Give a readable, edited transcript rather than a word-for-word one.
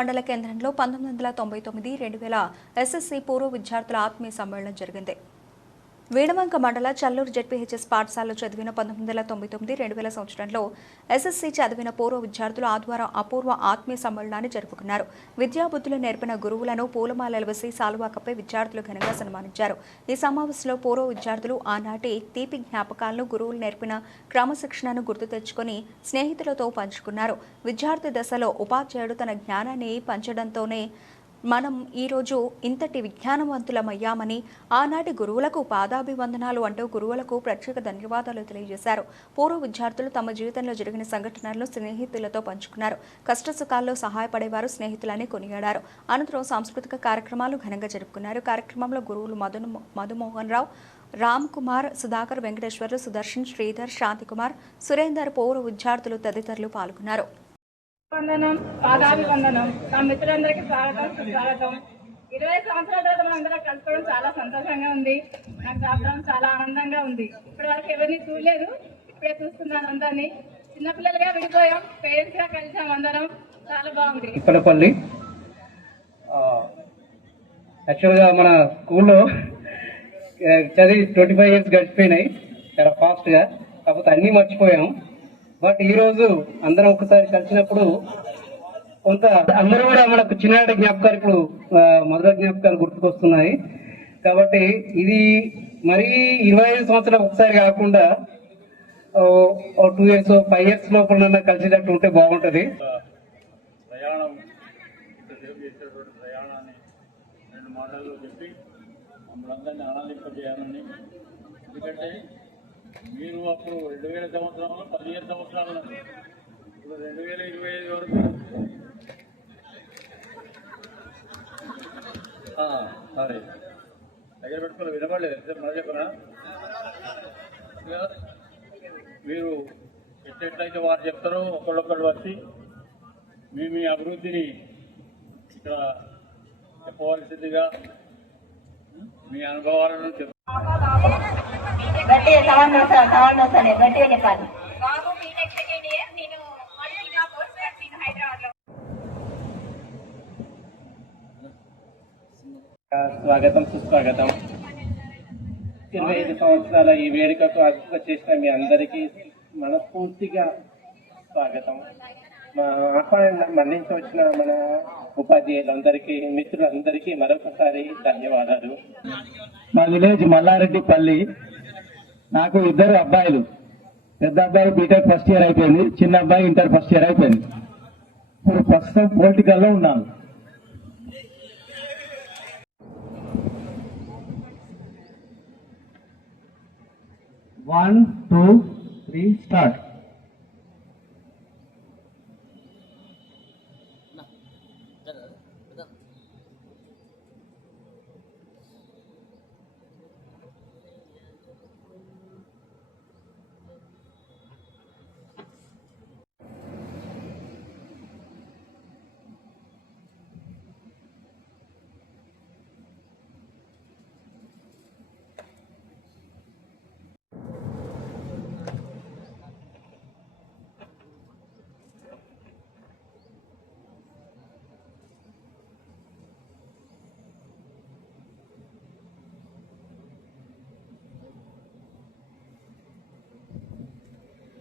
మండల కేంద్రంలో 1999-2000 ఎస్ఎస్సీ పూర్వ విద్యార్థుల ఆత్మీయ సమ్మేళనం జరిగింది. వేణవంక మండల చల్లూరు జెడ్పీహెచ్ఎస్ పాఠశాలలో చదివిన 1999-2000 సంవత్సరంలో ఎస్ఎస్సీ చదివిన పూర్వ విద్యార్థులు ఆదివారం అపూర్వ ఆత్మీయ సమ్మేళనాన్ని జరుపుకున్నారు. విద్యాబుద్ధులు నేర్పిన గురువులను పూలమాలలు వేసి సాలువాకపై విద్యార్థులు ఘనంగా సన్మానించారు. ఈ సమావేశంలో పూర్వ విద్యార్థులు ఆనాటి తీపి జ్ఞాపకాలను, గురువులు నేర్పిన క్రమశిక్షణను గుర్తు తెచ్చుకుని స్నేహితులతో పంచుకున్నారు. విద్యార్థి దశలో ఉపాధ్యాయుడు తన జ్ఞానాన్ని పంచడంతోనే మనం ఈరోజు ఇంతటి విజ్ఞానవంతులమయ్యామని, ఆనాటి గురువులకు పాదాభివందనాలు అంటూ గురువులకు ప్రత్యేక ధన్యవాదాలు తెలియజేశారు. పూర్వ విద్యార్థులు తమ జీవితంలో జరిగిన సంఘటనలను స్నేహితులతో పంచుకున్నారు. కష్టసుఖాల్లో సహాయపడేవారు స్నేహితులని కొనియాడారు. అనంతరం సాంస్కృతిక కార్యక్రమాలు ఘనంగా జరుపుకున్నారు. కార్యక్రమంలో గురువులు మధుమోహన్ రావు, రామ్ కుమార్, సుధాకర్, వెంకటేశ్వర్లు, సుదర్శన్, శ్రీధర్, శాంతికుమార్, సురేందర్, పూర్వ విద్యార్థులు తదితరులు పాల్గొన్నారు. వందనం, పాదాభివందనం. నా మిత్రులందరికీ స్వాగతం, సుస్వాగతం. 20 సంవత్సరాల తర్వాత మనం అందరం కలుసుకోవడం చాలా సంతోషంగా ఉంది. నాకు రావడం చాలా ఆనందంగా ఉంది. ఇప్పటి వరకు ఎవరిని చూడలేదు, ఇప్పుడే చూస్తున్నాను అందరినీ. చిన్నపిల్లలుగా విడిపోయాం, పేరెంట్స్ గా కలిసాం అందరం. చాలా బాగుంది. ఇప్పలపల్లి యాక్చువల్గా మన స్కూల్లో చదివి 25 years గడిచిపోయినాయి చాలా ఫాస్ట్గా. కాకపోతే అన్నీ మర్చిపోయాం. బట్ ఈరోజు అందరం ఒకసారి కలిసినప్పుడు కొంత అందరూ కూడా మనకు చిన్ననాటి జ్ఞాపకాలు, ఇప్పుడు మొదటి జ్ఞాపకాలు గుర్తుకొస్తున్నాయి. కాబట్టి ఇది మరీ 25 సంవత్సరాలు ఒకసారి కాకుండా 2 years 5 years లోపల కలిసేటట్టు ఉంటే బాగుంటుంది. ప్రయాణాన్ని 2 మాటల్లో చెప్పి మమ్మల్ని అందరినీ ఆనందింపజేయాలని. ఎందుకంటే మీరు అప్పుడు 2000 సంవత్సరంలో 15 సంవత్సరాలు, ఇప్పుడు 2025 వరకు సారీ దగ్గర పెట్టుకోవాలి, వినపడలేదు. మన చెప్పనా మీరు ఎట్లయితే వారు చెప్తారో ఒకళ్ళొక్కళ్ళు వచ్చి మీ అభివృద్ధిని ఇక్కడ చెప్పవలసిందిగా మీ అనుభవాలను చెప్తారు. స్వాగతం, సుస్వాగతం. 25 సంవత్సరాల ఈ వేడుకకు అర్హత చేసిన మీ అందరికీ మనస్ఫూర్తిగా స్వాగతం. మా ఆహ్వానాన్ని మన్నించవచ్చిన మన ఉపాధ్యాయులందరికీ, మిత్రులందరికీ మరొకసారి ధన్యవాదాలు. మా విలేజ్ మల్లారెడ్డిపల్లి. నాకు 2 అబ్బాయిలు. పెద్ద అబ్బాయి బీటెక్ ఫస్ట్ ఇయర్ అయిపోయింది, చిన్న అబ్బాయి ఇంటర్ ఫస్ట్ ఇయర్ అయిపోయింది. ఇప్పుడు ప్రస్తుతం పొలిటికల్లో ఉన్నాను. 1 2 3 స్టార్ట్.